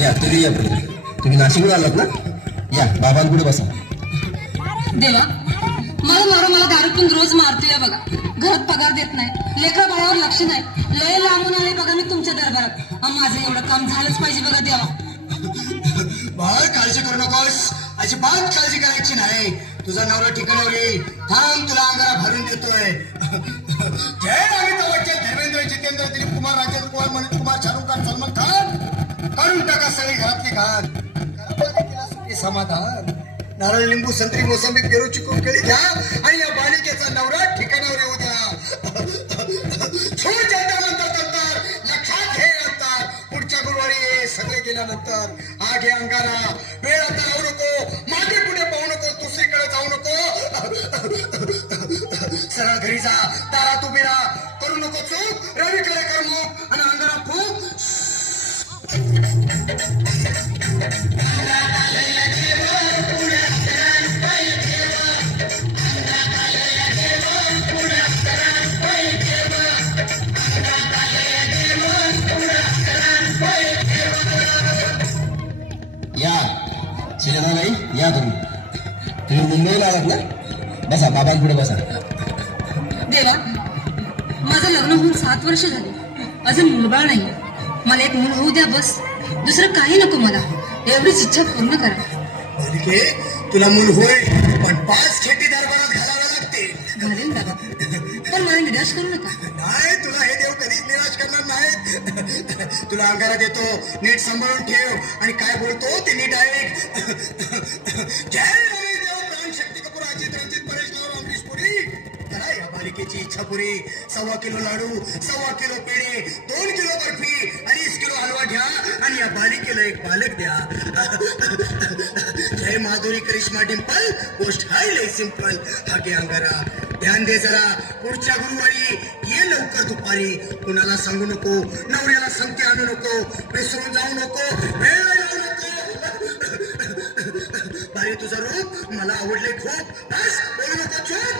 या तुम्ही या पुढे. तुम्ही नाशिकहून आलात ना? या बाबांपुढे बसा. देवा मला मारो, मला दारू पिऊन रोज मारतोय बघा. घरात पगार देत नाही, लेकरा बाळावर लक्ष नाही. लय लांबून आले बघा मी तुमच्या दरबारात. माझं एवढं काम झालंच पाहिजे बघा देवा. बाळ काळजी करू नकोस, अजिबात काळजी करायची नाही. तुझा नवरा ठिकाणावर येईल. थांब, तुला अंगारा भरून देतोय. जय अमिताभ बच्चन, धर्मेंद्र, जितेंद्र, दिलीप कुमार, राजेंद्र कुमार, मनोज कुमार, शाहरुख खान, सलमान खान, काढून टाका सगळी घरातली घाण. घरापालिकेला सुखी समाधान. नारळ, लिंबू, संत्री, मोसंबी, पेरू, चिकून, केळी घ्या आणि या बालिकेचा नवरा ठिकाणावर येऊ द्या. छूट नंतर लक्षात घे नंतर पुढच्या गुरुवारी सगळे गेल्यानंतर हा घे अंगारा. वेळ आता लावू नको, मागे पुढे पाहू नको, दुसरीकडे जाऊ नको. सरळ घरी जा, दारात उभी राहा. करू नको चूक, रवीकडे कर मुख आणि अंगारा फूक. या शिलेदाबाई, या तुम्ही मुंबईला आलात ना? बसा, बाबांपुढे बसा. देवा माझं लग्न होऊन 7 वर्ष झाली, अजून मुलबाळ नाही. मला एक मूल होऊ द्या बस, दुसरं काही नको मला. एवढीच इच्छा पूर्ण करा. बालिके, तुला मूल होय, पण 5 खेटी दरबारात घालाव्या लागतील. घालेल दादा, पण मला निराश करू नका. नाही, तुला हे देव कधीच निराश करणार नाहीत. तुला अंगारा देतो, नीट सांभाळून ठेव आणि काय बोलतो ते नीट ऐक. जय रमेश देव, प्राण शक्ती कपूर, अजित रंजित, परेश राव, अमरीश पुरी. करा या बालिकेची इच्छा पुरी. 1.25 किलो लाडू, 1.25 किलो पेढे, 2 किलो बर्फी, 2.5 किलो हलवा घ्या आणि या बालिकेला एक बालक द्या. जय माधुरी, करिश्मा, डिंपल, गोष्ट हाय लय सिंपल. हा घे अंगारा, ध्यान दे जरा. पुढच्या गुरुवारी ये लवकर दुपारी. कुणाला सांगू नको, नवऱ्याला संगती आणू नको, विसरून जाऊ नको, वेळ लावू नको. बाई तुझं रूप मला आवडले खूप. बस बोलू नको, चूप.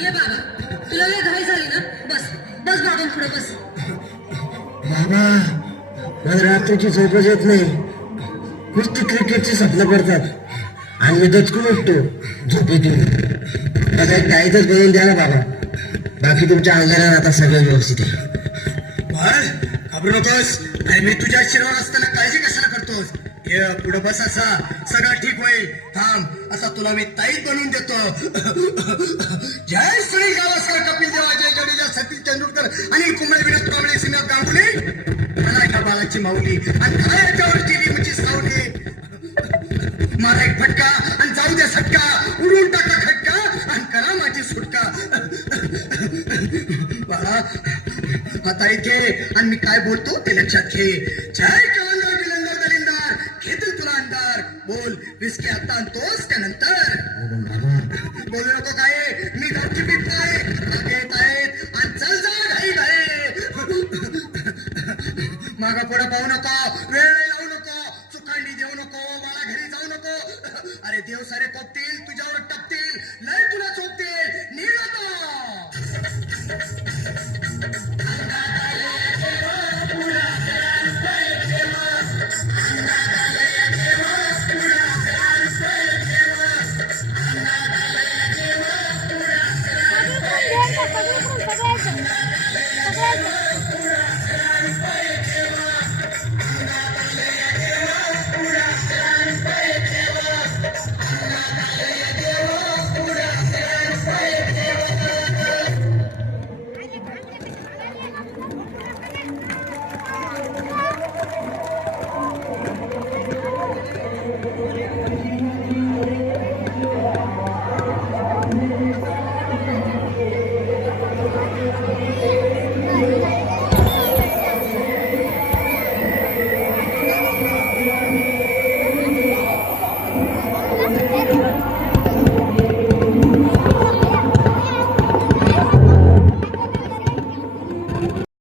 ये बाबा, तुला लय घाई झाली ना? बस बस बाबांपुढे बस. बाबा, मला रात्रीची झोपच येत नाही. नुसती क्रिकेटची स्वप्न करतात आणि मी दचकून उठतो झोपेतून. आता एक टाईतच बनवून द्या ना बाबा. बाकी तुमच्या अंगारात आता सगळं व्यवस्थित आहे. बाळ घाबरू नकोस. आणि मी तुझ्या शिरावर असताना काळजी कशाला करतोस? ये पुढे बस, असा सगळं ठीक होईल. थांब, आता तुला मी ताईत बनवून देतो. जय सुनील गावस्कर, कपिल देव, अजय जडेजा, सतीश तेंडुलकर, अनिल कुंबळे, विनोद कांबळे, सिंह गांगुली. मला एका बालाची माऊली आणि खरा याच्यावर टीव्ही म्हणजे सावली. मारा एक फटका आणि जाऊ दे सटका, उडून टाका खटका आणि करा माझी सुटका. बाळा आता इथे आणि मी काय बोलतो ते लक्षात घे. जय कवंदर, विलंदर, दलिंदर, घेतील तुला अंधार. बोल, विस्की आता आणतोस का नंतर? बोलू नको काय, मी गावची पित आहे, येत आहेत आणि चल जा घाई घाई. मागा पुढे पाहू नको, वेळ लावू नको, चुकांडी देऊ नको, मला घरी जाऊ नको. अरे देव सारे कोपते